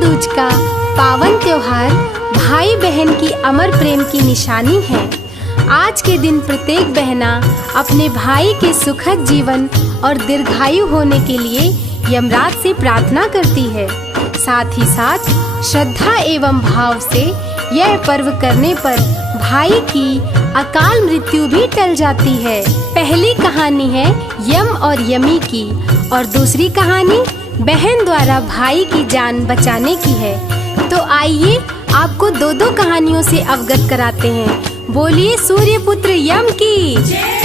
दूज का पावन त्योहार भाई बहन की अमर प्रेम की निशानी है। आज के दिन प्रत्येक बहना अपने भाई के सुखद जीवन और दीर्घायु होने के लिए यमराज से प्रार्थना करती है। साथ ही साथ श्रद्धा एवं भाव से यह पर्व करने पर भाई की अकाल मृत्यु भी टल जाती है। पहली कहानी है यम और यमी की और दूसरी कहानी बहन द्वारा भाई की जान बचाने की है। तो आइए आपको दो कहानियों से अवगत कराते हैं। बोलिए सूर्यपुत्र यम की जय।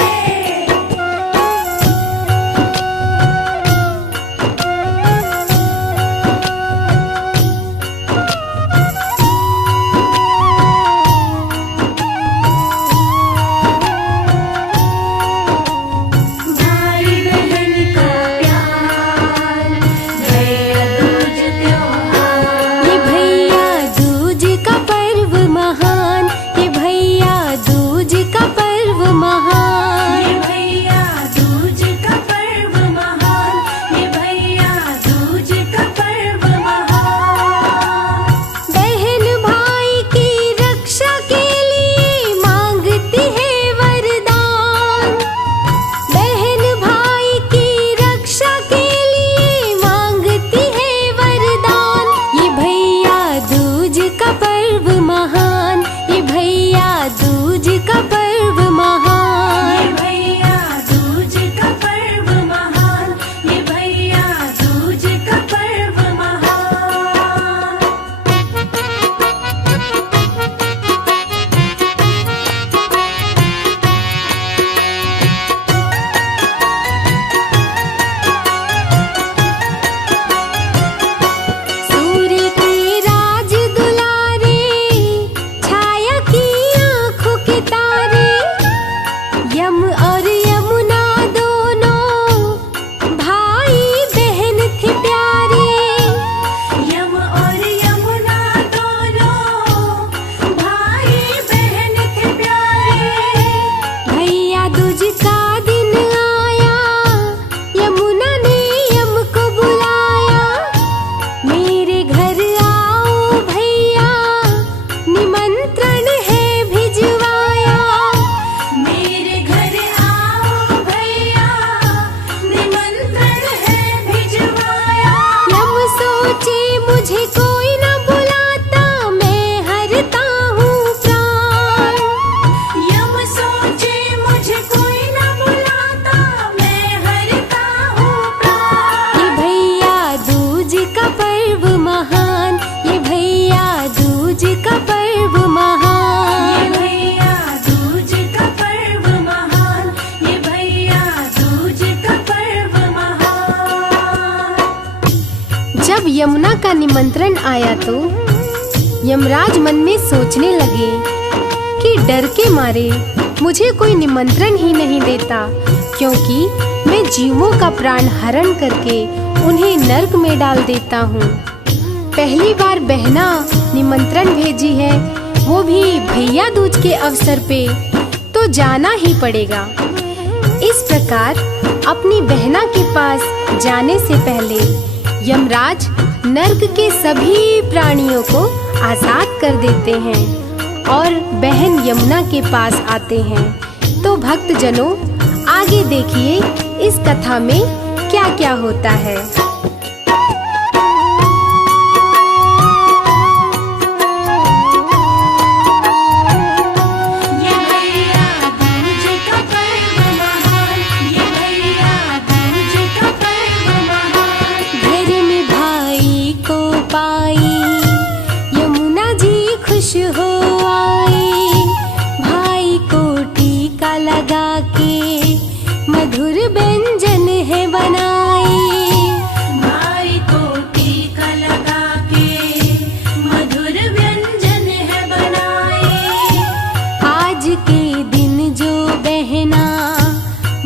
जब यमुना का निमंत्रण आया तो यमराज मन में सोचने लगे कि डर के मारे मुझे कोई निमंत्रण ही नहीं देता, क्योंकि मैं जीवों का प्राण हरण करके उन्हें नरक में डाल देता हूँ। पहली बार बहना निमंत्रण भेजी है, वो भी भैया दूज के अवसर पे, तो जाना ही पड़ेगा। इस प्रकार अपनी बहना के पास जाने से पहले यमराज नर्क के सभी प्राणियों को आजाद कर देते हैं और बहन यमुना के पास आते हैं। तो भक्तजनों, आगे देखिए इस कथा में क्या क्या होता है। मधुर व्यंजन है बनाए, भाई को टीका लगा के मधुर व्यंजन है बनाए। आज के दिन जो बहना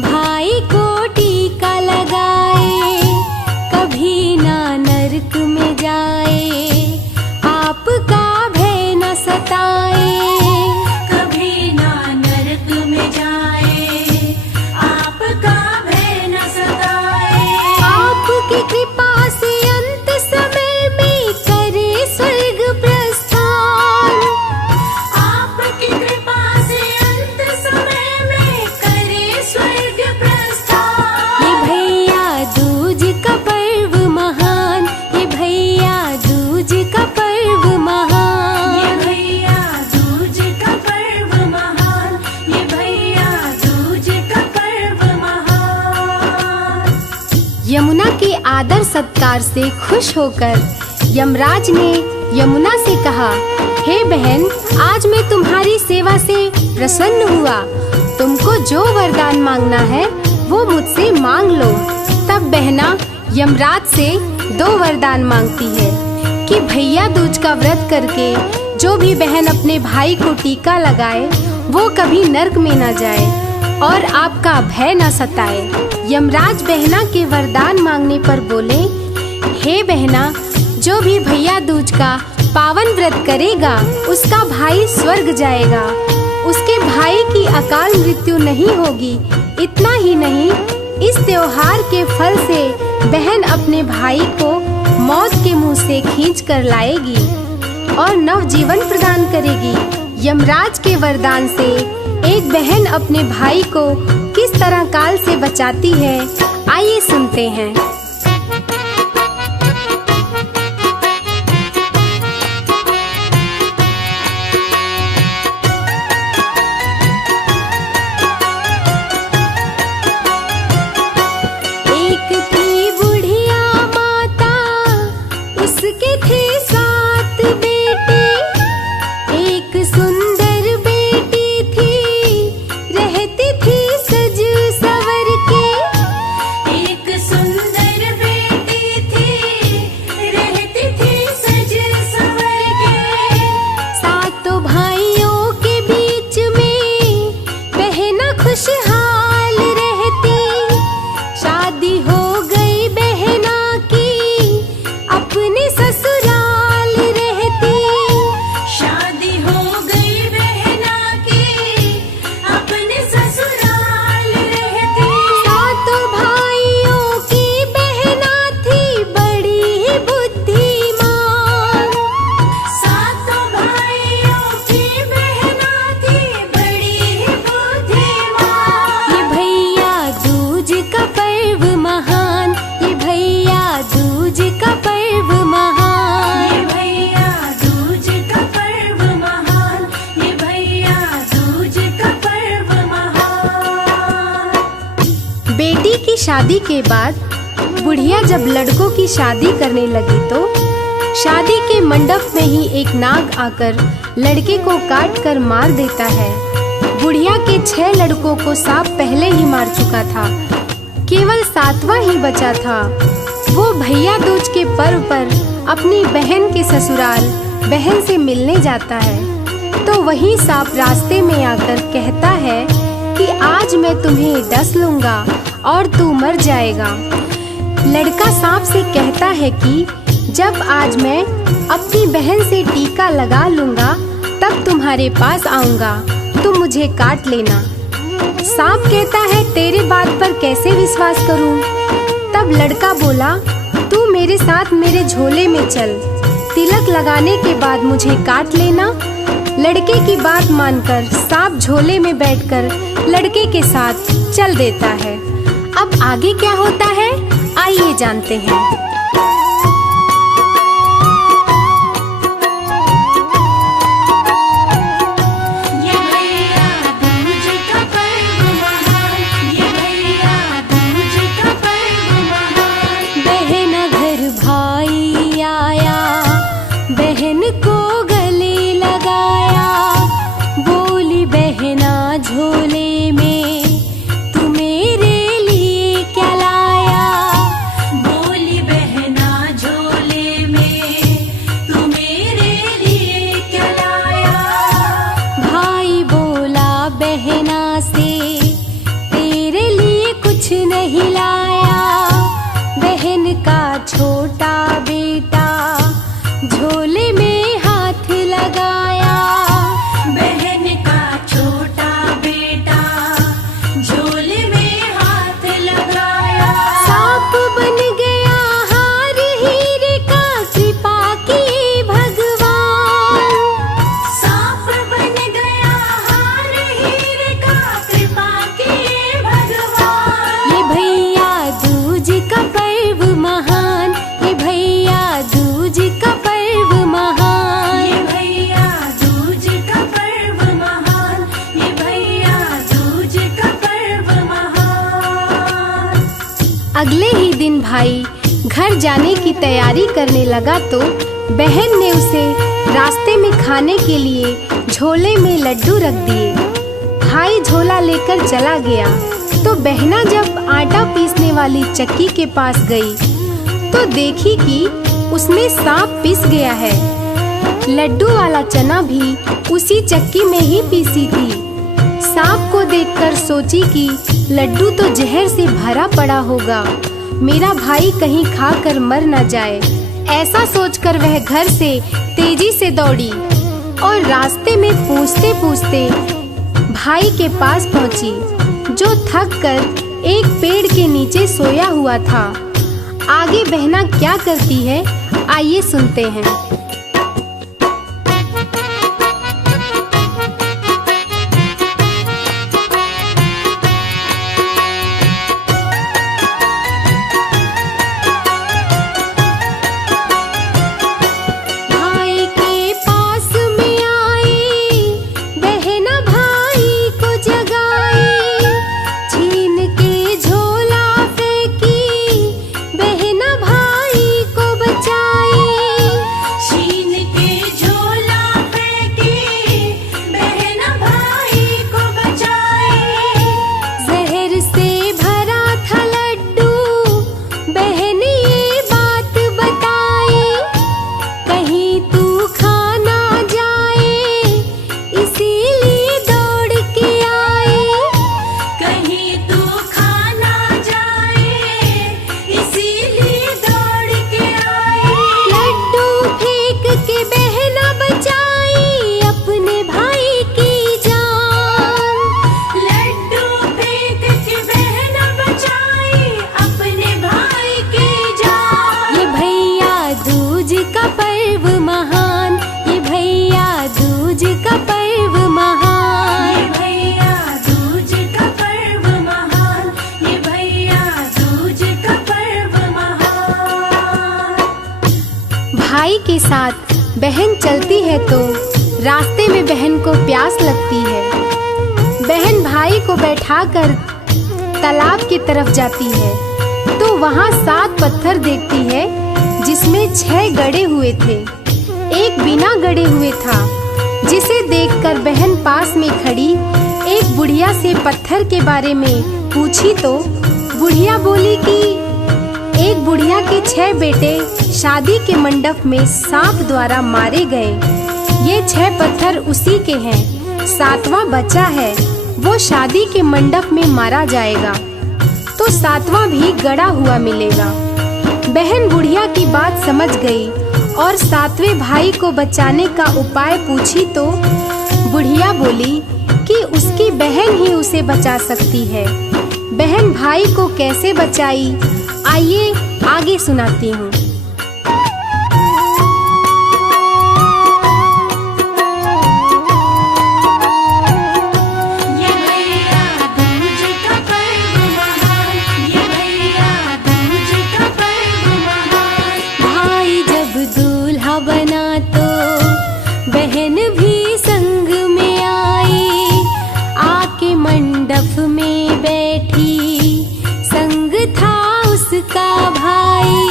भाई को टीका लगाए, कभी ना नरक में जाए, आपका भय न सताए। कभी ना नरक में जाए, आपका भय न सताए। आपकी कृपा से अंत समय में करे सत्कार से खुश होकर यमराज ने यमुना से कहा, हे बहन, आज मैं तुम्हारी सेवा से प्रसन्न हुआ। तुमको जो वरदान मांगना है वो मुझसे मांग लो। तब बहना यमराज से 2 वरदान मांगती है कि भैया दूज का व्रत करके जो भी बहन अपने भाई को टीका लगाए वो कभी नर्क में न जाए और आपका भय न सताए। यमराज बहना के वरदान मांगने पर बोले, हे बहना, जो भी भैया दूज का पावन व्रत करेगा उसका भाई स्वर्ग जाएगा, उसके भाई की अकाल मृत्यु नहीं होगी। इतना ही नहीं, इस त्योहार के फल से बहन अपने भाई को मौत के मुंह से खींच कर लाएगी और नवजीवन प्रदान करेगी। यमराज के वरदान से एक बहन अपने भाई को किस तरह काल से बचाती है, आइए सुनते हैं। शादी के बाद बुढ़िया जब लड़कों की शादी करने लगी तो शादी के मंडप में ही एक नाग आकर लड़के को काट कर मार देता है। बुढ़िया के 6 लड़कों को सांप पहले ही मार चुका था, केवल 7वां ही बचा था। वो भैया दूज के पर्व पर अपनी बहन के ससुराल बहन से मिलने जाता है तो वही सांप रास्ते में आकर कहता है कि आज मैं तुम्हें डस लूंगा और तू मर जाएगा। लड़का सांप से कहता है कि जब आज मैं अपनी बहन से टीका लगा लूंगा तब तुम्हारे पास आऊंगा, तुम मुझे काट लेना। सांप कहता है, तेरे बात पर कैसे विश्वास करूं? तब लड़का बोला, तू मेरे साथ मेरे झोले में चल, तिलक लगाने के बाद मुझे काट लेना। लड़के की बात मानकर सांप झोले में बैठकर लड़के के साथ चल देता है। अब आगे क्या होता है, आइए जानते हैं। बहना घर भाई आया, बहन को गले लगाया, बोली बहना झोले में तू मेरे लिए क्या लाया? बोली बहना झोले में तू मेरे लिए क्या लाया? भाई बोला बहना से, तेरे लिए कुछ नहीं लाया। बहन का छोटा बेटा झोले में हाथ लगाया, बहन का छोटा बेटा झोले में हाथ लगाया। सांप बन गया हार हीरे का, कृपा की भगवान। सांप बन गया हार हीरे का, कृपा की भगवान। ये भैया दूज का पर्व महान, ये भैया दूज का पर्व महान। ये भैया दूज का पर्व महान, ये भैया दूज का पर्व महान। अगले ही दिन भाई घर जाने की तैयारी करने लगा तो बहन ने उसे रास्ते में खाने के लिए झोले में लड्डू रख दिए। भाई झोला लेकर चला गया तो बहना जब आटा पीसने वाली चक्की के पास गई तो देखी कि उसमें सांप पिस गया है। लड्डू वाला चना भी उसी चक्की में ही पीसी थी। सांप को देखकर सोची कि लड्डू तो जहर से भरा पड़ा होगा, मेरा भाई कहीं खाकर मर न जाए। ऐसा सोचकर वह घर से तेजी से दौड़ी और रास्ते में पूछते पूछते भाई के पास पहुंची, जो थक कर एक पेड़ के नीचे सोया हुआ था। आगे बहना क्या करती है, आइए सुनते हैं। भाई के साथ बहन चलती है तो रास्ते में बहन को प्यास लगती है। बहन भाई को बैठाकर तालाब की तरफ जाती है तो वहाँ 7 पत्थर देखती है जिसमें 6 गड़े हुए थे, एक बिना गड़े हुए था। जिसे देखकर बहन पास में खड़ी एक बुढ़िया से पत्थर के बारे में पूछी तो बुढ़िया बोली कि एक बुढ़िया के 6 बेटे शादी के मंडप में सांप द्वारा मारे गए। ये 6 पत्थर उसी के हैं, 7वां बचा है, वो शादी के मंडप में मारा जाएगा तो 7वां भी गड़ा हुआ मिलेगा। बहन बुढ़िया की बात समझ गई और 7वें भाई को बचाने का उपाय पूछी तो बुढ़िया बोली कि उसकी बहन ही उसे बचा सकती है। बहन भाई को कैसे बचाई, आइए आगे सुनाती हूँ। भाई जब दूल्हा बना तो बहन भी संग में आई, आके मंडप में बैठी, संग था उसका भाई।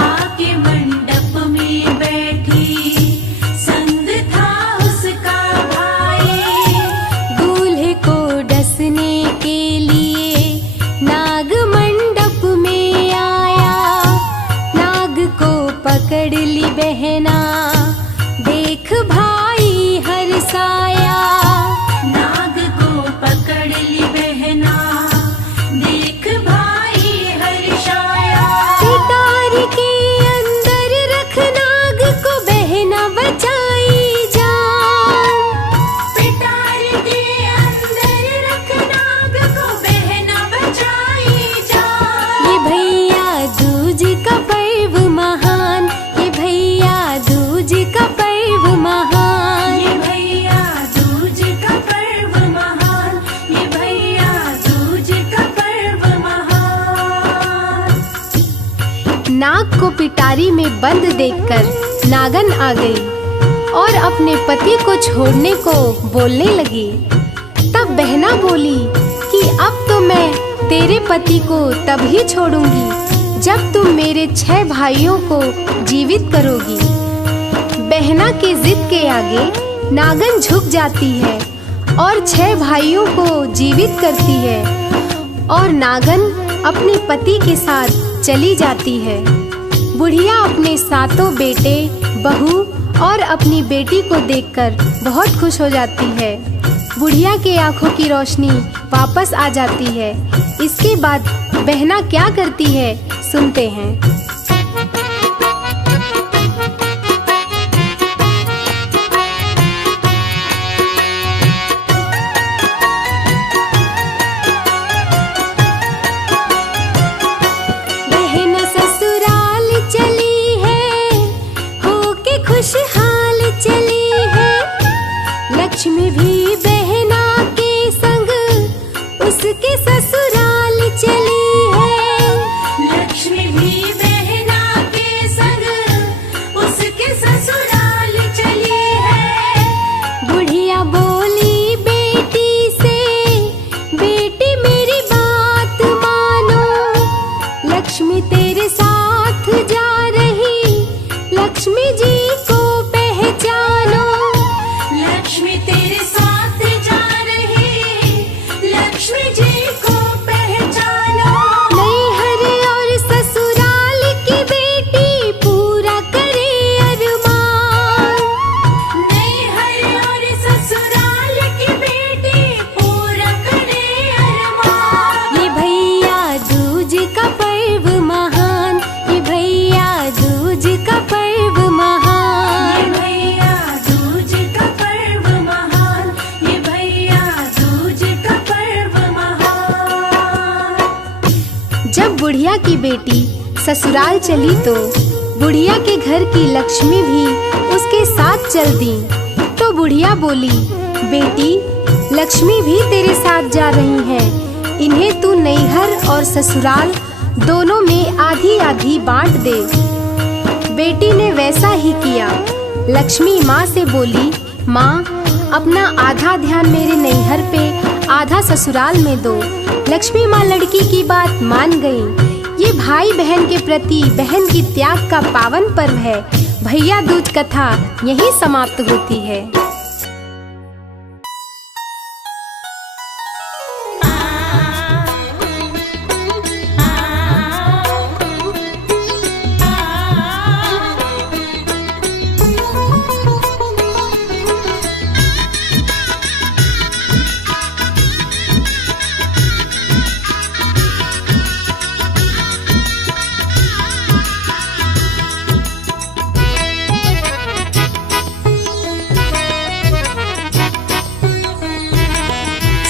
आके मंडप में बैठी, संग था उसका भाई। दूल्हे को डसने के लिए नाग मंडप में आया, नाग को पकड़ ली बहना, देख भाई हर्षाया। नाग को पकड़ ली बहना, देख भाई हर्षाया। पिटारी के अंदर रख नाग को बहना बचाई जान। पिटारी के अंदर रख नाग को बहना बचाई जान। ये भैया दूज का पर्व महान, ये भैया दूज का पर्व महान। ये भैया दूज का पर्व महान, ये भैया दूज का पर्व महान। नाग को पिटारी में बंद देखकर नागन आ गई और अपने पति को छोड़ने को बोलने लगी। तब बहना बोली कि अब तो मैं तेरे पति को तभी छोड़ूंगी जब तुम मेरे 6 भाइयों को जीवित करोगी। बहना की जिद के आगे नागन झुक जाती है और 6 भाइयों को जीवित करती है और नागन अपने पति के साथ चली जाती है। बुढ़िया अपने 7 बेटे, बहू और अपनी बेटी को देखकर बहुत खुश हो जाती है। बुढ़िया के आंखों की रोशनी वापस आ जाती है। इसके बाद बहना क्या करती है, सुनते हैं। बहना ससुराल चली है, होके खुशहाल चली है। लक्ष्मी भी बहना के संग उसके ससुराल चली है। लक्ष्मी भी बहना के संग उसके ससुराल चली है। बुढ़िया बोली बेटी से, बेटी मेरी बात मानो। लक्ष्मी तेरे साथ जा रही, लक्ष्मी जी को पहचानो। लक्ष्मी तेरे साथ जा रही, लक्ष्मी जी को पहचानो। नैहर और ससुराल की बेटी पूरा करे अरमान। नैहर और ससुराल की बेटी पूरा करे अरमान। ये भैया दूज का पर्व महान, ये भैया दूज का पर्व ये महान। भैया दूज का पर्व महान, ये भैया दूज का पर्व महान। जब बुढ़िया की बेटी ससुराल चली तो बुढ़िया के घर की लक्ष्मी भी उसके साथ चल दी। तो बुढ़िया बोली, बेटी लक्ष्मी भी तेरे साथ जा रही हैं। इन्हें तू नैहर और ससुराल दोनों में आधी आधी बांट दे। बेटी ने वैसा ही किया। लक्ष्मी माँ से बोली, माँ अपना आधा ध्यान मेरे नैहर पे, आधा ससुराल में दो। लक्ष्मी माँ लड़की की बात मान गई। ये भाई बहन के प्रति बहन की त्याग का पावन पर्व है। भैया दूज कथा यहीं समाप्त होती है।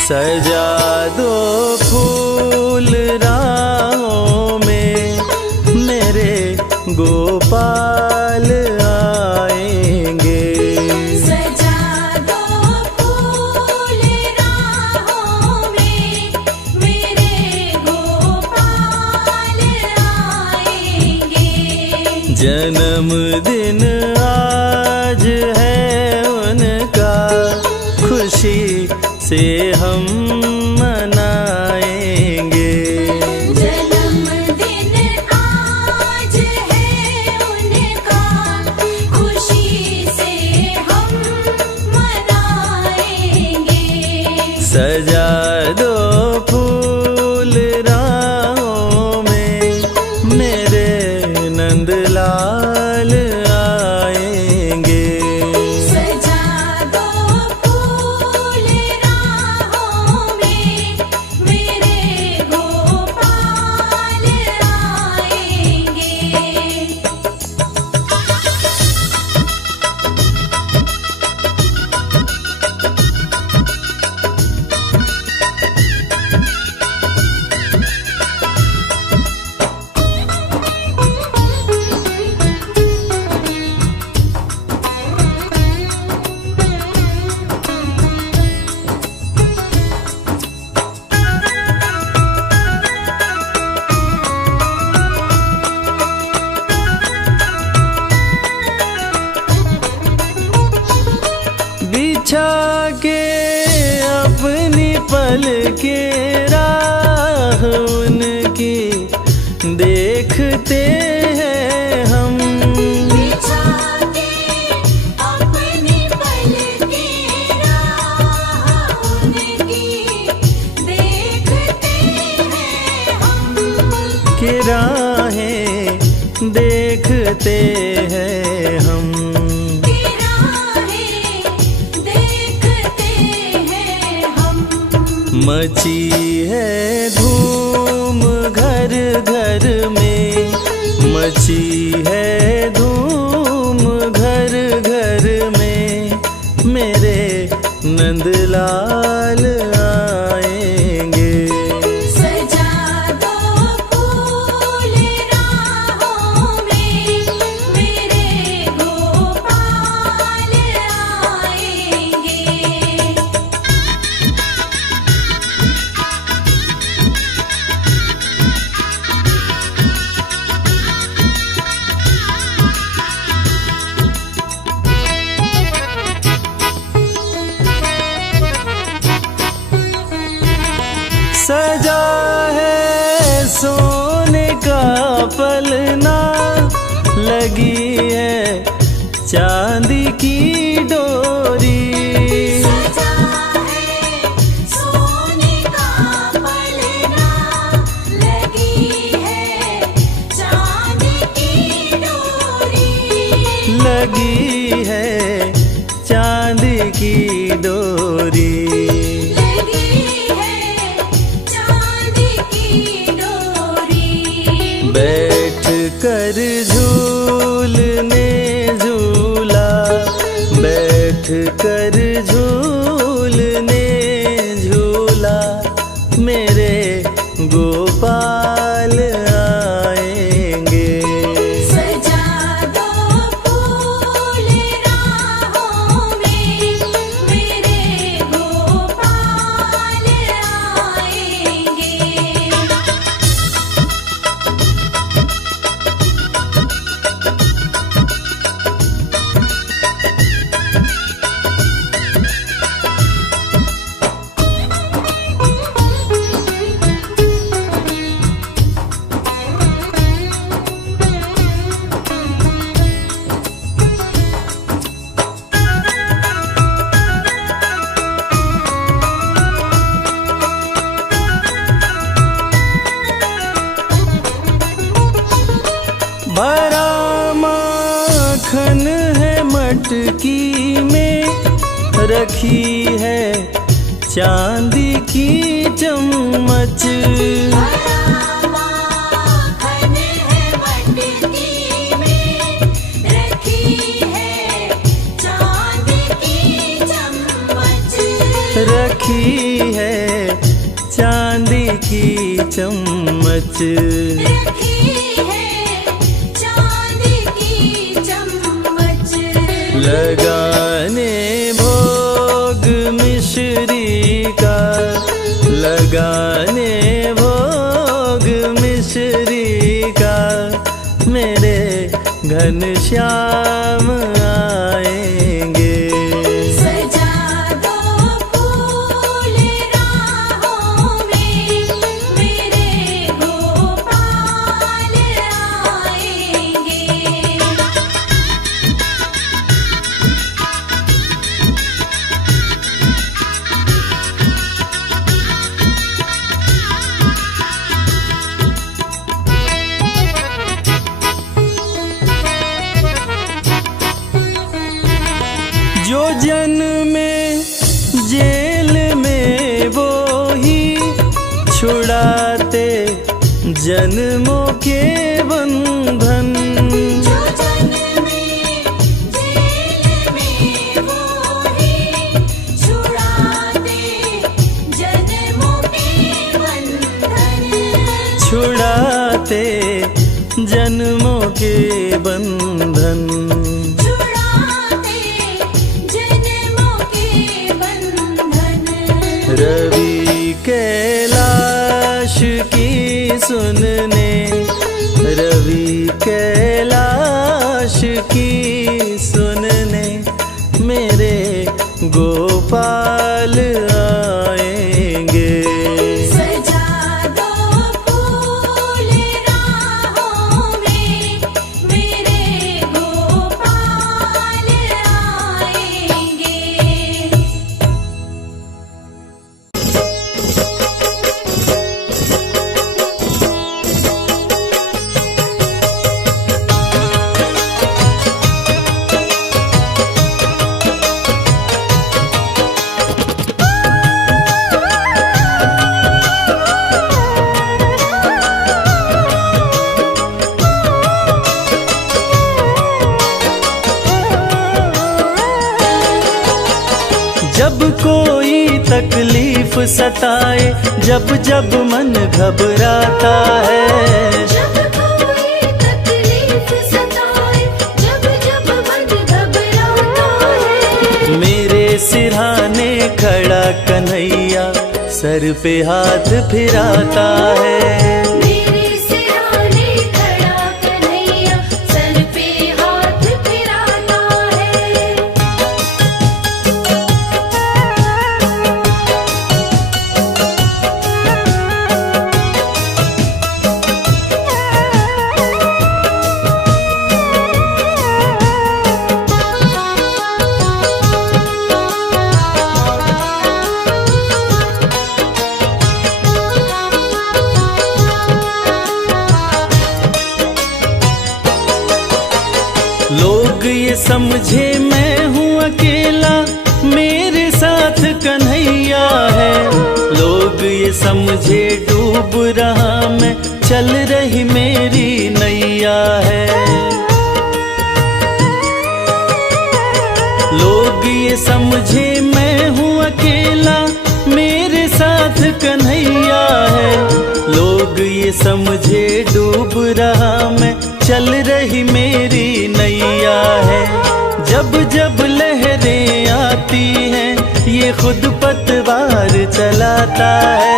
सजा दो फूल राहों में, मेरे गोपाल आएंगे। सजा दो फूल राहों में, मेरे गोपाल आएंगे। जन्मदिन आज है उनका, खुशी से हम मनाएंगे। जन्मदिन आज है उनका, खुशी से हम मनाएंगे। सजा दो फूल राहों में, मेरे नंदलाल आएंगे। सजा दो फूल राहों में, मेरे गोपाल आएंगे। देखते हैं हम, की राहें देखते हैं हम। मची है धूम घर घर में, मची है धूम घर घर में, मेरे नंदलाल आएंगे। सजा दो फूल राहों में, मेरे गोपाल आएंगे। सजा है सोने का पलना, लगी है चांदी की डोरी, सजा है सोने का पलना, लगी है चांदी की डोरी, लगी है चांदी की डोरी। लगी है चांदी की डोरी। बैठ कर झूलने झूला, बैठ कर झूलने झूला, मेरे गोपाल आएंगे। सजा दो फूल राहों में, मेरे गोपाल आएंगे। भरा माखन है मटकी में, रखी है चांदी की चम्मच, माखन है मटकी में, रखी है चांदी की चम्मच, रखी है चांदी की चम्मच। रखी है चांदी की चम्मच। लगाने भोग मिश्री का, लगाने भोग मिश्री का, मेरे घनश्याम आएंगे। सजा दो फूल राहों में, मेरे गोपाल आएंगे। जो जन्मे जेल में वो ही छुड़ाते जन्मों के बंधन, जो जन्मे जेल में वो ही छुड़ाते जन्मों के बंधन, छुड़ाते जन्मों के बंधन। छुड़ाते जन्मों के बंधन। रवि कैलाश की सुनने, रवि कैलाश की सुनने, मेरे गोपाल आएंगे। सजा दो फूल राहों में, मेरे गोपाल आएंगे। जब कोई तकलीफ सताए, जब जब मन घबराता है, जब कोई तकलीफ सताए, जब जब मन घबराता है, मेरे सिरहाने खड़ा कन्हैया सर पे हाथ फिराता है। मेरे सिरहाने खड़ा कन्हैया सर पे हाथ फिराता है। लोग ये समझे मैं हूँ अकेला, मेरे साथ कन्हैया है। लोग ये समझे डूब रहा मैं, चल रही मेरी नैया है। लोग ये समझे मैं हूँ अकेला, मेरे साथ कन्हैया है। लोग ये समझे डूब रहा मैं, चल रही मेरी नैया है। जब जब लहरें आती हैं, ये खुद पतवार चलाता है।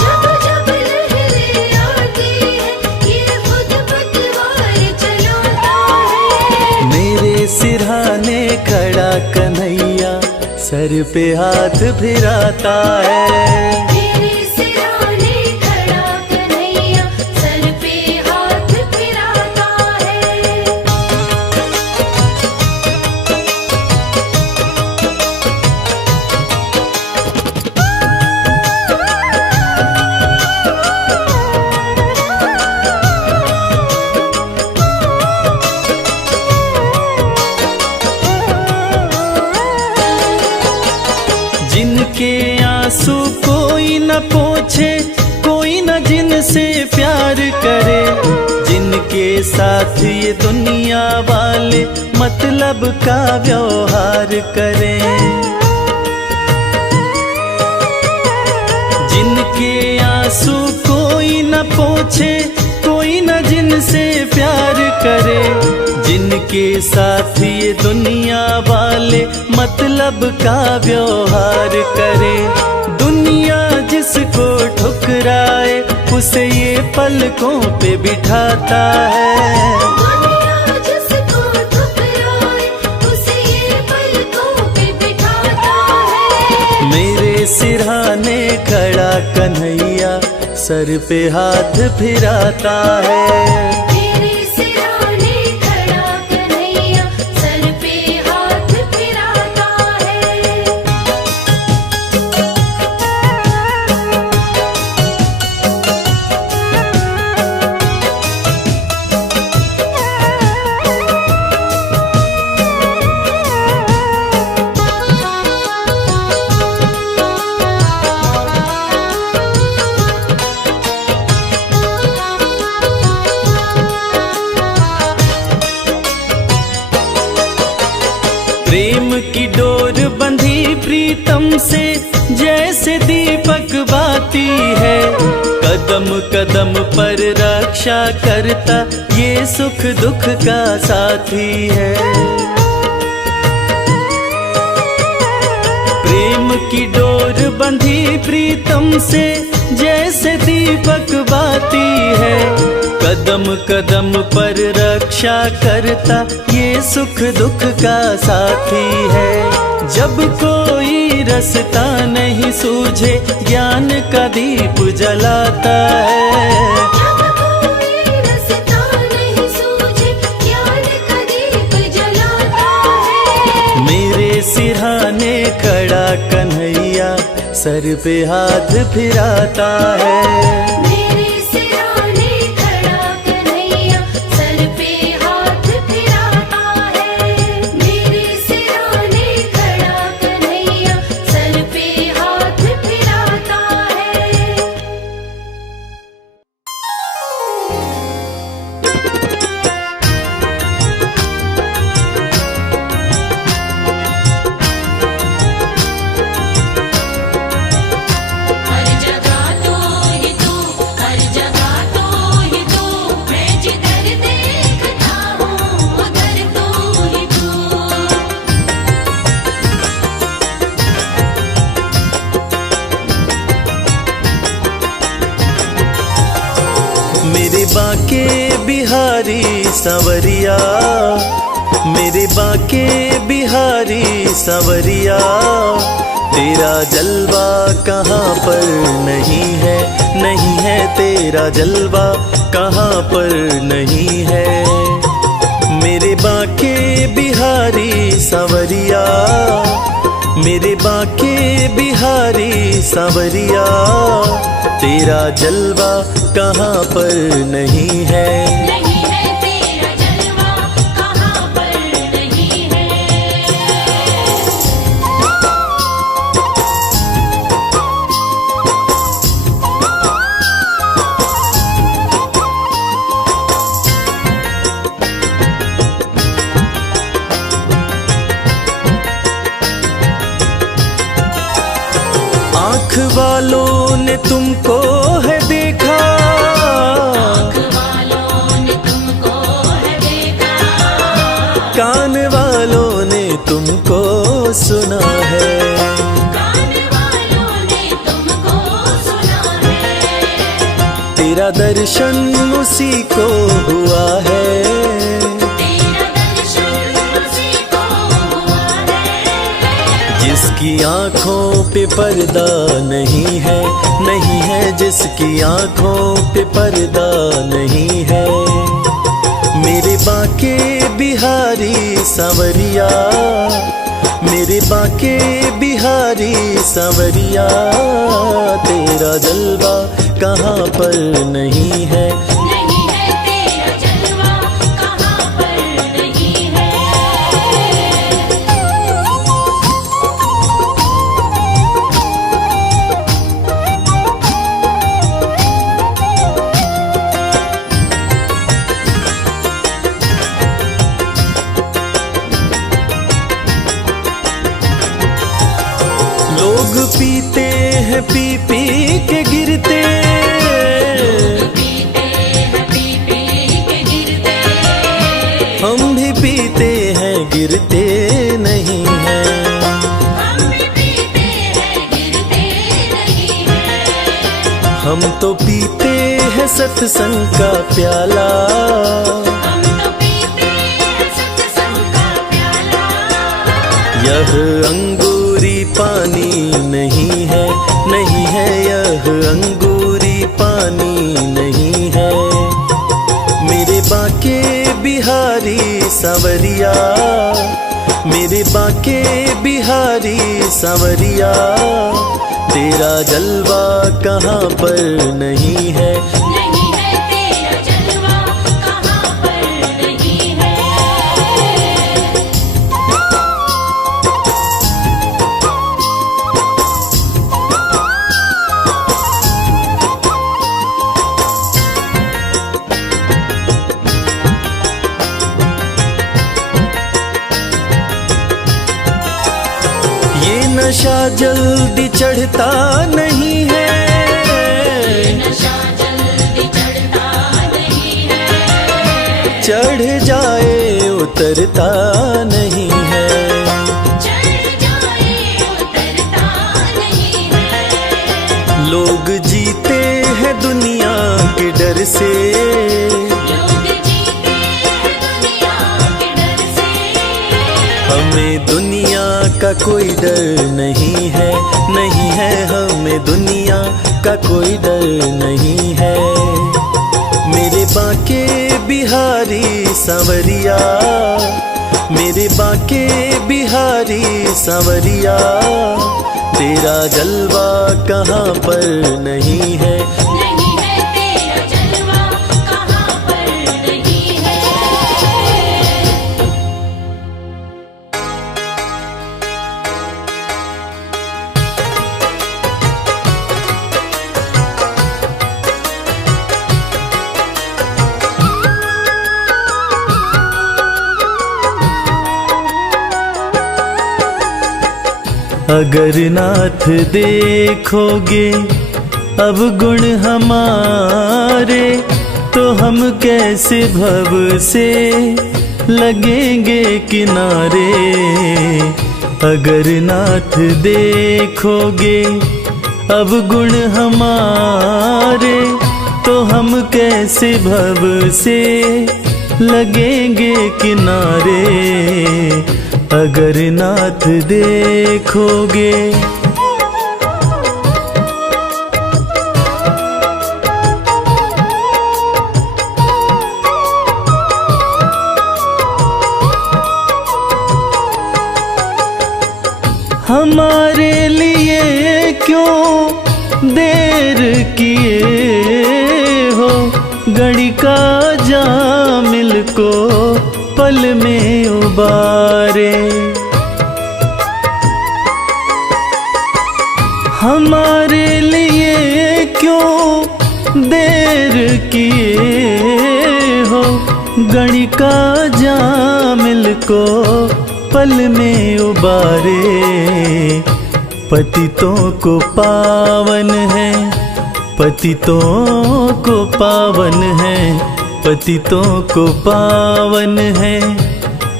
जब जब लहरें आती हैं, ये खुद पतवार चलाता है। मेरे सिरहाने खड़ा कन्हैया सर पे हाथ फिराता है। मेरे सिरहाने खड़ा कन्हैया सर पे हाथ फिराता है। जिनके आंसू कोई न पोछे, कोई न जिनसे प्यार करे, जिनके साथ ये दुनिया वाले मतलब का व्यवहार करें। जिनके आंसू कोई न पोछे, कोई न जिनसे प्यार करे, जिनके साथ ये दुनिया वाले मतलब का व्यवहार करे। दुनिया जिसको ठुकराए, उसे ये पलकों पे बिठाता है। दुनिया जिसको ठुकराए, उसे ये पलकों पे बिठाता है। मेरे सिरहाने खड़ा कन्हैया सर पे हाथ फिराता है। मेरे सिरहाने खड़ा कन्हैया सर पे हाथ फिराता है। प्रेम की डोर बंधी प्रीतम से, जैसे दीपक बाती है। कदम कदम पर रक्षा करता, ये सुख दुख का साथी है। प्रेम की डोर बंधी प्रीतम से, जैसे दीपक बाती है। कदम कदम पर रक्षा करता, ये सुख दुख का साथी है। जब कोई रास्ता नहीं सूझे, ज्ञान का दीप जलाता है। जब कोई रास्ता नहीं सूझे, ज्ञान का दीप जलाता है। मेरे सिरहाने खड़ा कन्हैया सर पे हाथ फिराता है। मेरे सिरहाने खड़ा कन्हैया सर पे हाथ फिराता है। मेरे सिरहाने खड़ा कन्हैया सर पे हाथ फिराता है। सांवरिया, मेरे बाके बिहारी सांवरिया, तेरा जलवा कहाँ पर नहीं है, नहीं है तेरा जलवा कहाँ पर नहीं है। मेरे बाके बिहारी सांवरिया, मेरे बाके बिहारी सांवरिया, तेरा जलवा कहाँ पर नहीं है। नहीं है तेरा जलवा कहाँ पर नहीं है। आँख वालों ने तुमको है देखा, आँख वालों ने तुमको है देखा, कान वालों ने तुमको सुना है, कान वालों ने तुमको सुना है। तेरा दर्शन उसी को हुआ है, तेरा दर्शन उसी को हुआ है। जिसकी आँखों पे पर्दा नहीं है, नहीं है जिसकी आँखों पे पर्दा नहीं है। मेरे बाके बिहारी सांवरिया, मेरे बाके बिहारी सांवरिया, तेरा जलवा कहाँ पर नहीं है। नहीं है तेरा जलवा कहाँ पर नहीं है। लोग पीते हैं पी पी के गिरते, पीते हैं पी पी के गिरते, हम भी पीते हैं गिरते नहीं हैं। हम भी पीते हैं गिरते नहीं हैं। हम तो पीते हैं सत्संग का प्याला, हम तो पीते हैं सत्संग का प्याला। यह अंगूरी पानी नहीं है, नहीं है यह अंगूरी पानी नहीं है। मेरे बाके बिहारी सांवरिया, मेरे बाके बिहारी सांवरिया, तेरा जलवा कहाँ पर नहीं है। नहीं है तेरा जलवा कहाँ पर नहीं है। ये नशा जल्दी चढ़ता नहीं है, नशा जल्दी चढ़ता नहीं है। चढ़ जाए उतरता नहीं है। चढ़ जाए उतरता नहीं है। लोग जीते हैं दुनिया के डर से, लोग जीते हैं दुनिया के डर से। हमें दुनिया का कोई डर नहीं है, नहीं है हमें दुनिया का कोई डर नहीं है। मेरे बाके बिहारी सांवरिया, मेरे बाके बिहारी सांवरिया, तेरा जलवा कहाँ पर नहीं है। नहीं है तेरा जलवा कहाँ पर नहीं है। अगर नाथ देखोगे अब गुण हमारे, तो हम कैसे भव से लगेंगे किनारे। अगर नाथ देखोगे अब गुण हमारे, तो हम कैसे भव से लगेंगे किनारे अगर नाथ देखोगे। हमारे लिए क्यों देर किए हो, घड़ी का जामिल को पल में उबारे। हमारे लिए क्यों देर किए हो, घड़ी का जामिल को पल में उबारे। पतितों को पावन है, पतितों को पावन है, पतितों को पावन है,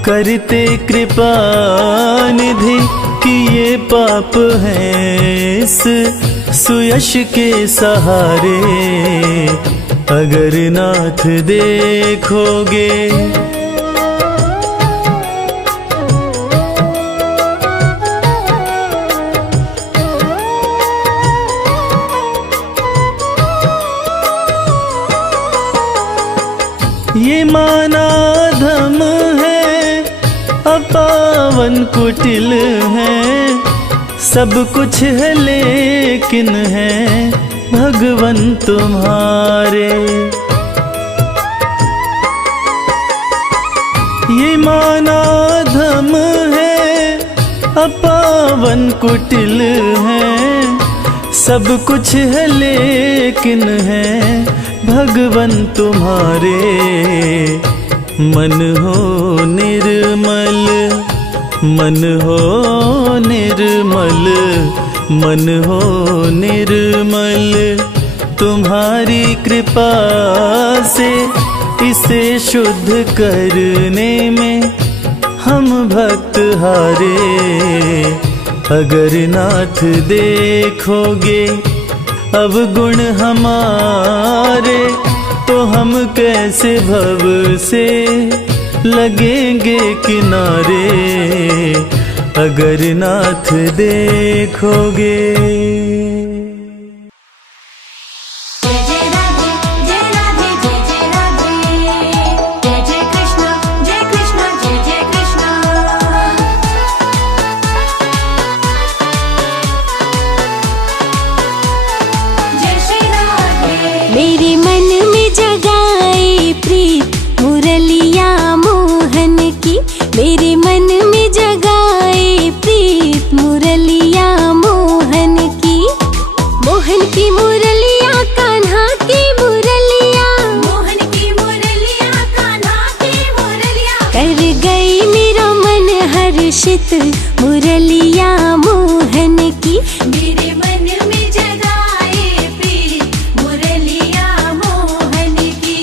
करते कृपा निधि कि ये पाप हैं इस सुयश के सहारे अगर नाथ देखोगे। ये माना धम है, अपावन कुटिल है, सब कुछ है लेकिन है भगवन तुम्हारे। ये माना धम है, अपावन कुटिल है, सब कुछ है लेकिन है भगवन तुम्हारे। मन हो निर्मल, मन हो निर्मल, मन हो निर्मल, तुम्हारी कृपा से इसे शुद्ध करने में हम भक्त हारे अगर नाथ देखोगे। अब गुण हमारे तो हम कैसे भव से लगेंगे किनारे अगर नाथ देखोगे। जय जय राधे जय राधे जय जय राधे, जय जय कृष्ण जय कृष्ण जय जय कृष्ण। जय श्री राधे। मेरे मन में जगाए प्रीत मुरलिया मोहन की, मेरे मन में जगाए प्रीत मुरलिया मोहन की। मोहन की मुरलिया कान्हा की मुरलिया, मोहन की मुरलिया कान्हा की मुरलिया, कर गई मेरा मन हर्षित मुरलिया मोहन की। मेरे मन में जगाए प्रीत मुरलिया मोहन की।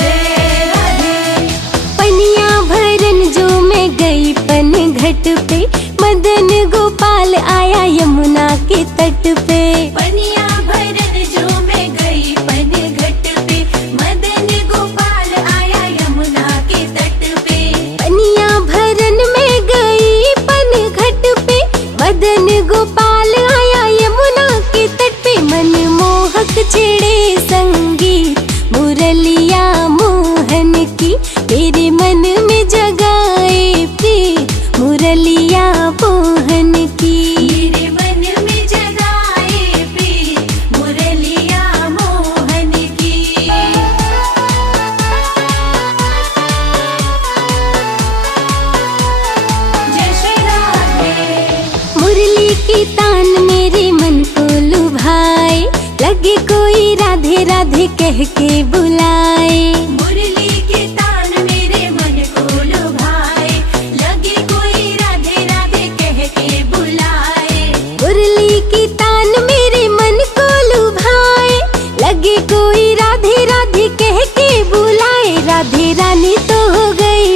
जय राधे। पनिया भरन जो मैं गई पन घट पे, मदन गोपाल आया यमुना के तट पे। पनिया भरन जो मैं गई पन घट पे, मदन गोपाल आया यमुना के तट पे। पनिया भरन में गई पन घट पे, मदन गोपाल आया यमुना के तट पे। मन मोहक छेड़े संगीत मुरलिया मोहन की, मेरे मन में जगाए प्रीत मुरलिया मोहन की। मेरे मन में जगाए प्रीत मुरलिया मोहन की। जय श्री राधे। मुरली की तान मेरे मन को लुभाए, लगे कोई राधे राधे कह के बुलाए। मुरली के तान मेरे मन को लुभाए, लगे कोई राधे राधे कह के बुलाए। मुरली की तान मेरे मन को लुभाए, लगे कोई राधे राधे कह के बुलाए। राधे रानी तो हो गई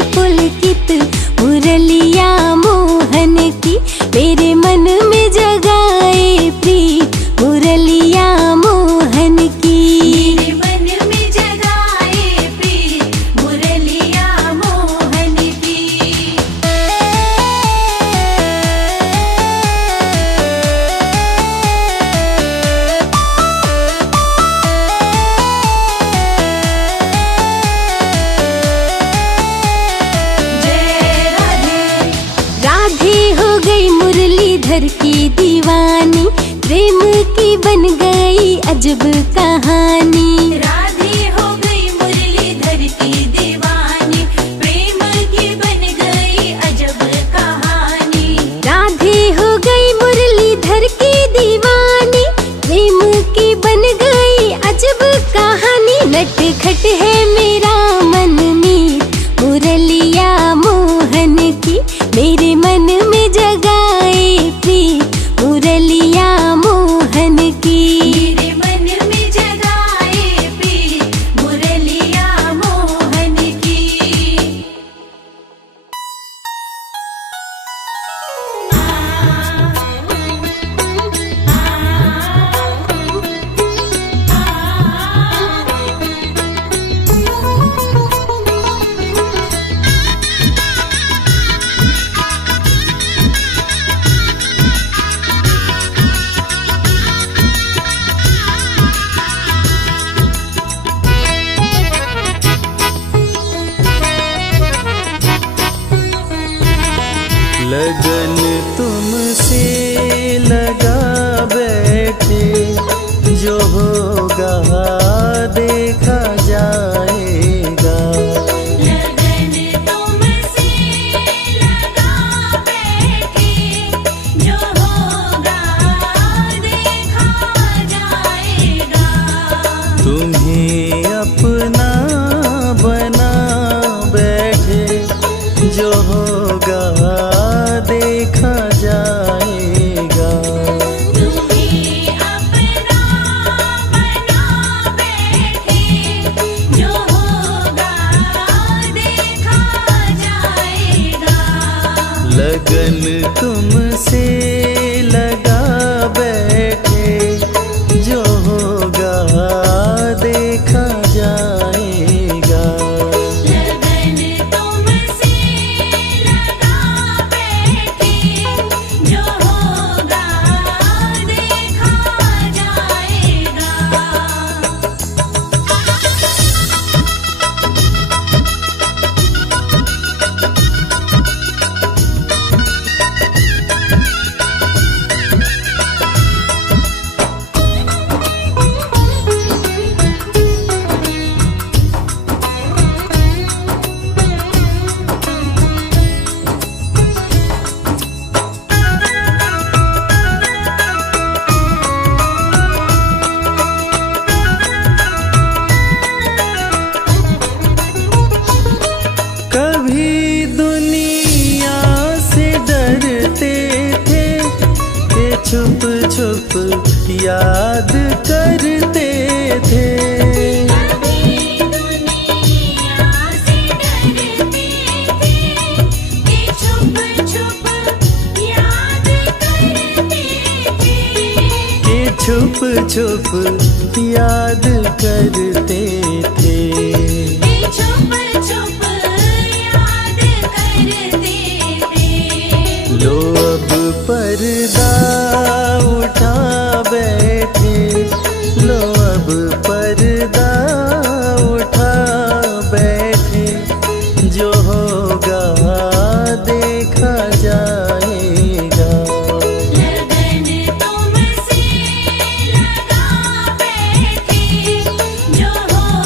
मुरलीधर की दीवानी, प्रेम की बन गई अजब कहानी। राधे हो गई मुरलीधर की दीवानी, प्रेम की बन गई अजब कहानी। राधे हो गई मुरलीधर की दीवानी, प्रेम की बन गई अजब कहानी। नटखट है मेरा मन मीत, मुरलिया मोहन की मेरे मन में जगाए प्रीत, मुरलिया मोहन की। मेरे मन में जगाए प्रीत, मुरलिया मोहन की। लगन तुमसे लगा बैठे, जो होगा देखा जाएगा। लगन तुमसे लगा बैठे, जो होगा देखा जाएगा। तुम्हें अपना बना बैठे, जो होगा देखा जाएगा। तुम्हें अपना बना बैठे, जो होगा देखा जाएगा। लगन तुमसे लगा बैठे, जो होगा देखा जाएगा। लगन तुमसे लगा बैठे, जो होगा देखा जाएगा। कभी दुनिया से डरते थे, ये छुप छुप याद करते थे। कभी दुनिया से डरते थे, कि छुप छुप याद करते थे। ये छुप छुप याद करते थे। कि छुप छुप याद करते थे। लो अब पर्दा उठा बैठे, लो अब पर्दा उठा बैठे, जो होगा देखा जाएगा। लगन तुमसे लगा बैठे, जो होगा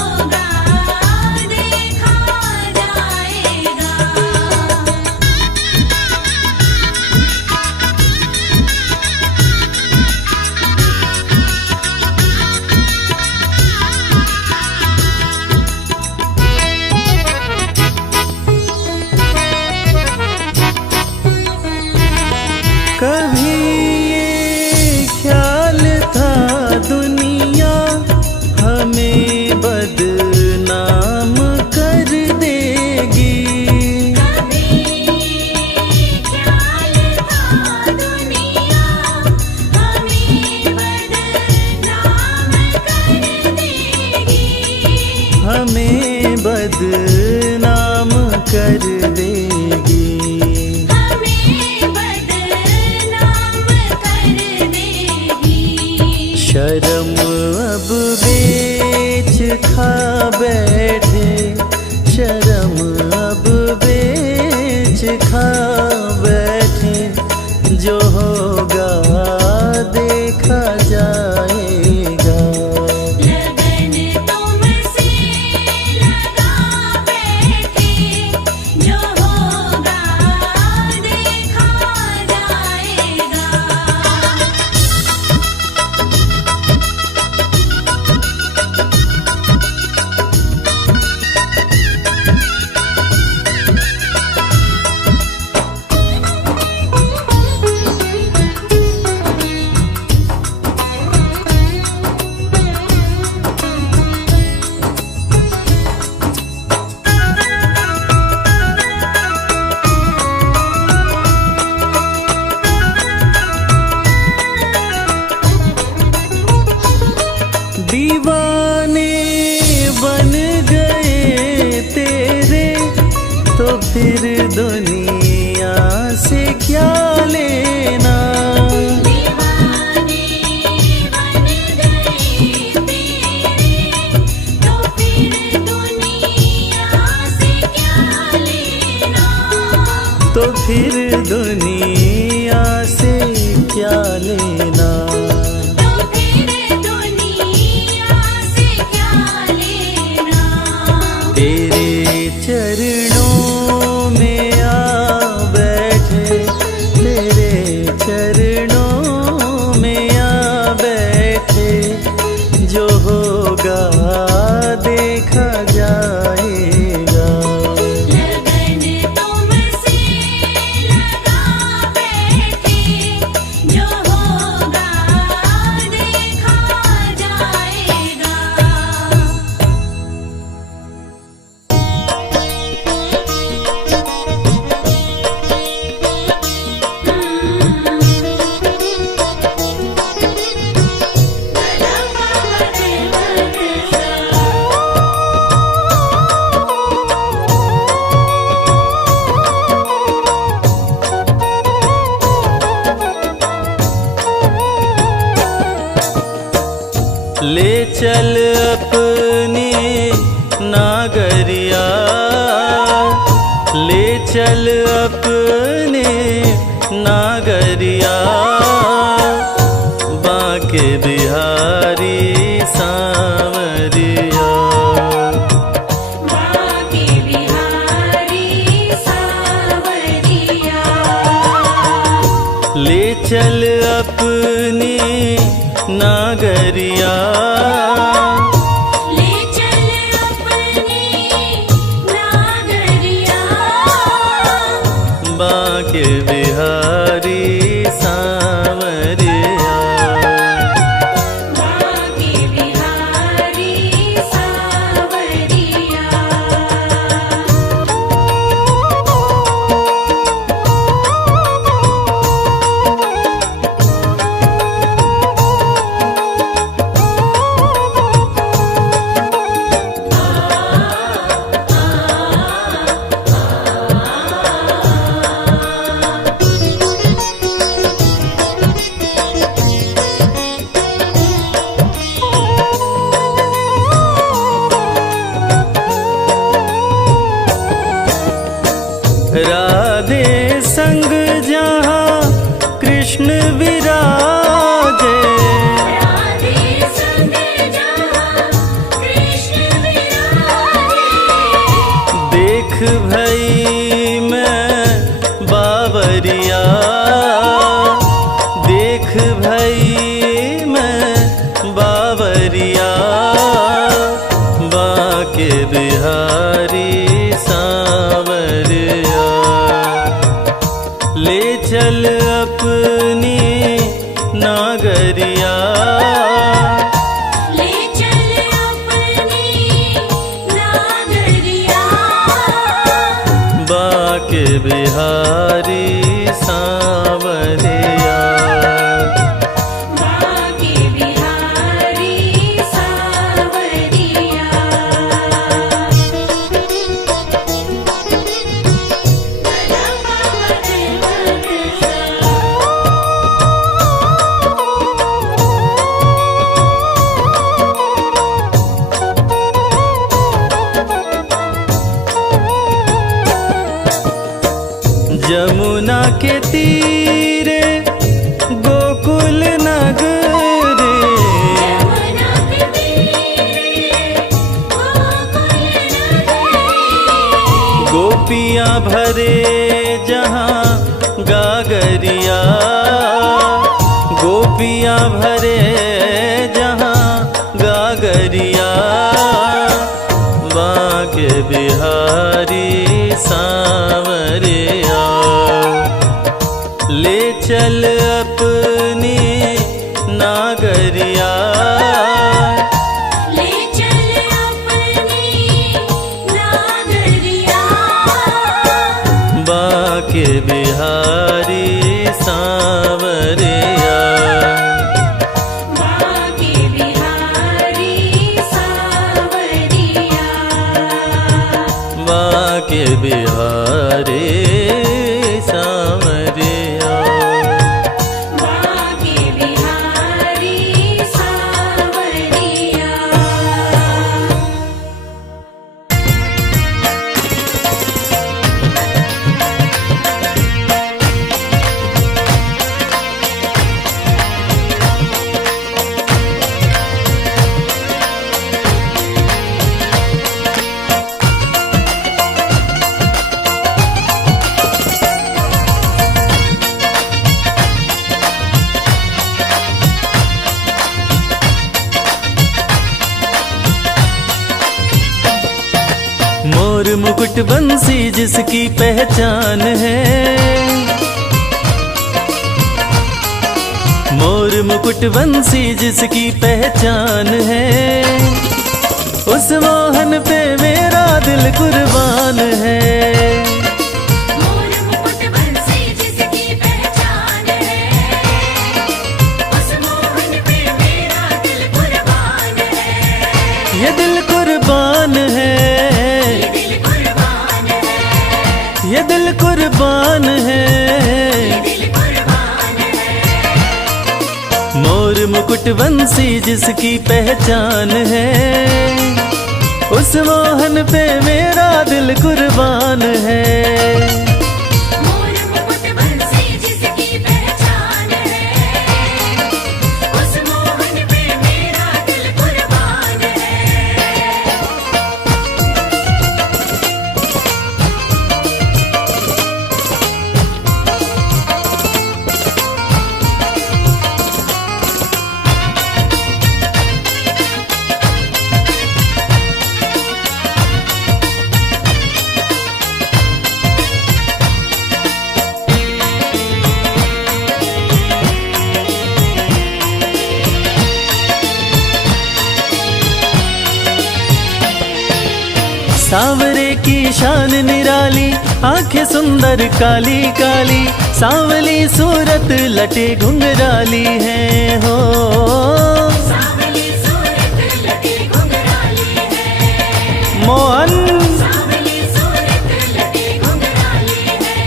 दीवाने बन गए तेरे, तो फिर दुनिया से क्या लेना। दीवाने बन गए तेरे, तो फिर दुनिया से क्या लेना। तो फिर दुनिया से क्या लेना। तो फिर दुनिया से क्या लेना। तेरे चरणों में आ बैठे, तेरे चरणों में आ बैठे, जो होगा देखा जाएगा। लगन तुमसे लगा बैठे, जो होगा देखा जाएगा। ले चल अपने नागरिया, ले चल अपने नागरिया, बांके बिहारी सांवरिया। बांके बिहारी सांवरिया। ले चल अपने नागरिया, ले चल अपने नागरिया। बांके बिहारी सांवरिया। बांके बिहारी सांवरिया। राधे संग जहाँ कृष्ण विराजे, राधे संग जहाँ कृष्ण विराजे। देख भई मैं बावरिया, देख भई मैं बावरिया, बांके बिहारी सांवरिया। ले चल अपनी नागरिया, ले चल अपनी नागरिया। बांके बिहारी सांवरिया। बांके बिहारी मुकुट बंसी जिसकी पहचान है, मोर मुकुट बंसी जिसकी पहचान है, उस मोहन पे मेरा दिल कुर्बान है। मोर मुकुट बंसी जिसकी पहचान है, उस मोहन पे मेरा दिल कुर्बान है। ये दिल कुर्बान है, ये दिल कुर्बान है, ये दिल कुर्बान है। ये दिल कुर्बान है। मोर मुकुट बंसी जिसकी पहचान है, उस मोहन पे मेरा दिल कुर्बान है। मोर मुकुट बंसी जिसकी पहचान है, उस मोहन पे मेरा दिल कुर्बान है। सांवरे की शान निराली, आंखें सुंदर काली काली, सांवली सूरत लटे घुंघराली है हो। सांवली सूरत लटे घुंघराली है, मोहन सांवली सूरत लटे घुंघराली है।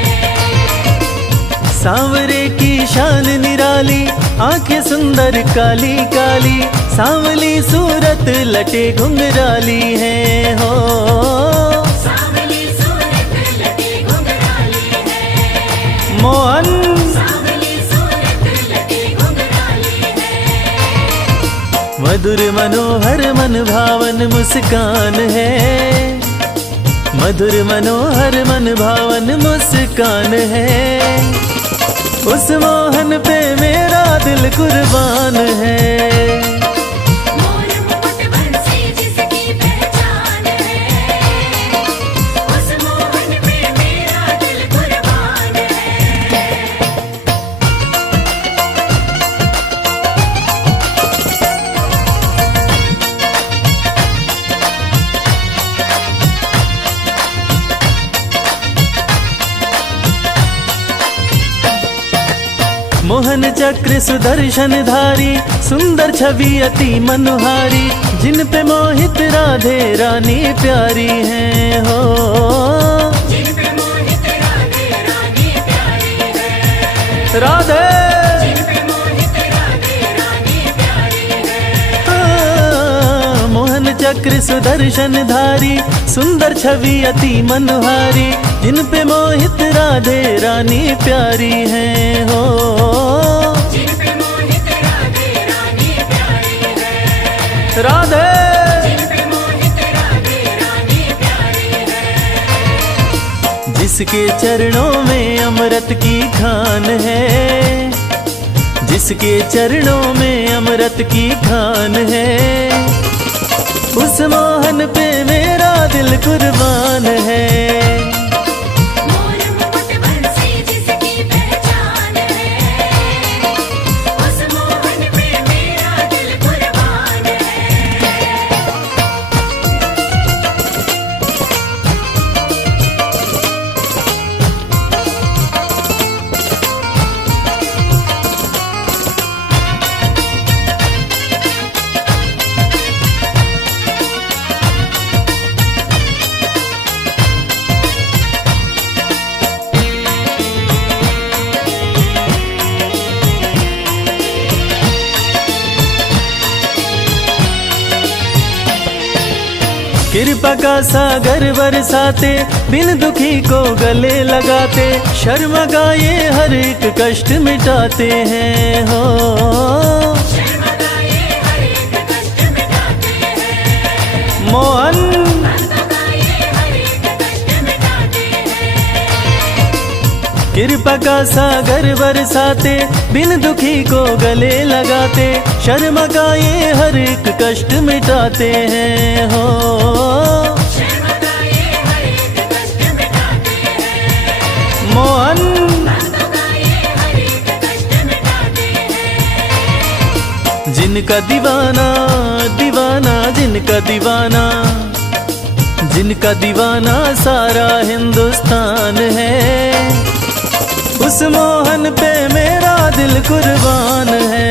सांवरे की शान निराली, आंखें सुंदर काली काली, सांवली सूरत लटे घुंघराली है हो। सांवली सूरत लटे घुंघराली है, मोहन सांवली सूरत लटे घुंघराली है। मधुर मनोहर मन भावन मुस्कान है, मधुर मनोहर मन भावन मुस्कान है, उस मोहन पे मेरा दिल कुर्बान है। मोर मुकुट बंसी जिसकी पहचान है, उस मोहन पे मेरा दिल कुर्बान है। मोहन चक्र सुदर्शन धारी, सुंदर छवि अति मनोहारी, जिन पे मोहित राधे रानी प्यारी है हो। जिन पे मोहित राधे रानी प्यारी है, राधे जिन पे मोहित राधे रानी प्यारी है। हाँ, मोहन चक्र सुदर्शन धारी, सुंदर छवि अति मनोहारी, जिन पे मोहित राधे रानी प्यारी है हो। जिन पे मोहित राधे रानी प्यारी है, राधे जिन पे मोहित राधे रानी प्यारी है। जिसके चरणों में अमृत की खान है, जिसके चरणों में अमृत की खान है, उस मोहन पे मेरा दिल कुर्बान है। मोर मुकुट बंसी जिसकी पहचान है, उस मोहन पे मेरा दिल कुर्बान है। कृपा का सागर बरसाते, बिन दुखी को गले लगाते, शर्मा गाये हर एक कष्ट मिटाते हैं हो। शर्मा गाये हर एक कष्ट मिटाते हैं, मोहन शर्मा गाये हर एक कष्ट मिटाते हैं। कृपा का सागर बरसाते, बिन दुखी को गले लगाते, शर्मा गाये हर एक कष्ट मिटाते हैं हो। शर्मा गाये हर एक मोहन। जिनका दीवाना दीवाना, जिनका दीवाना, जिनका दीवाना सारा हिंदुस्तान है, उस मोहन पे मेरा दिल कुर्बान है।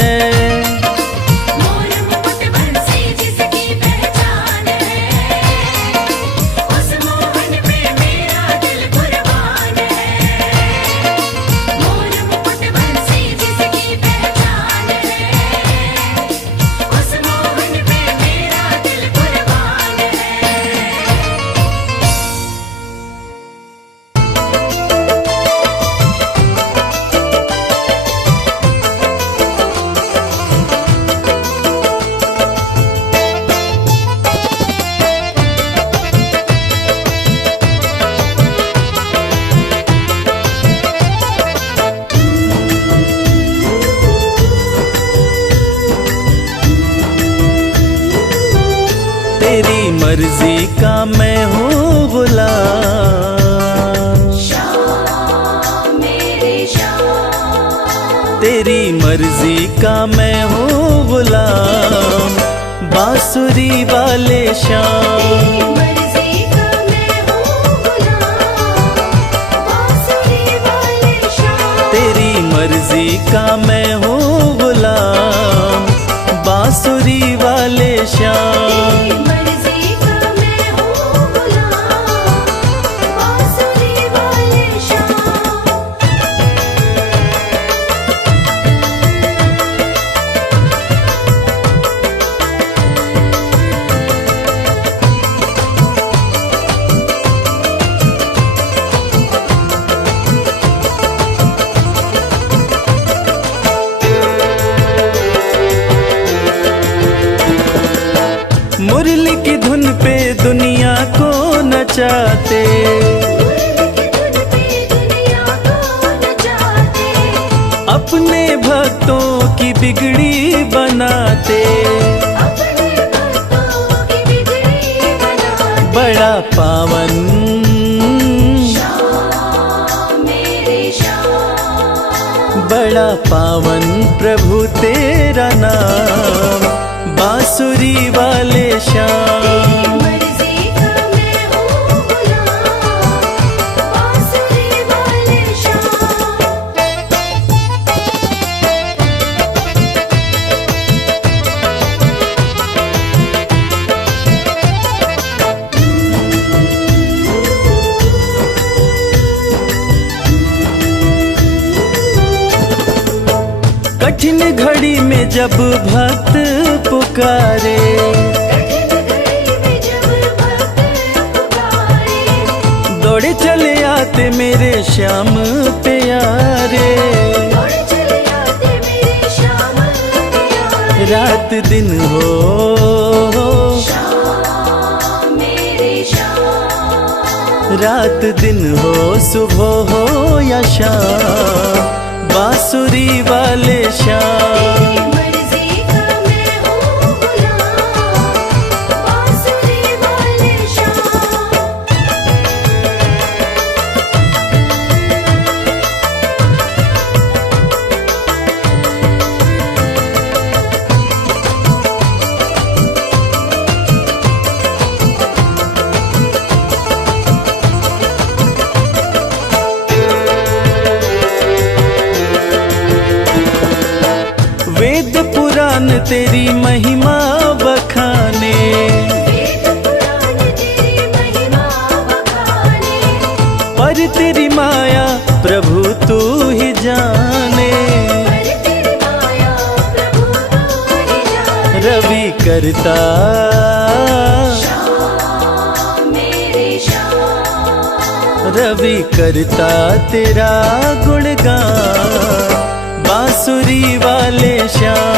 तेरी मर्जी का मैं हूँ गुलाम, तेरी मर्जी का मैं हूँ गुलाम, बांसुरी वाले श्याम। तेरी मर्जी का मैं हूँ गुलाम, बांसुरी वाले श्याम। मुरली की धुन पे दुनिया को नचाते, अपने भक्तों की बिगड़ी बनाते, बड़ा पावन बड़ा पावन प्रभु तेरा नाम, बांसुरी वाले श्याम। कठिन घड़ी में जब भक्त पुकारे, दौड़े चले आते मेरे श्याम प्यारे, रात दिन हो रात दिन हो, सुबह हो या शाम, बांसुरी वाले श्याम। वेद पुराण तेरी महिमा बखाने, पर तेरी माया प्रभु तू ही जाने, रवि करता रवि करता तेरा गुणगान, बांसुरी वाले श्याम।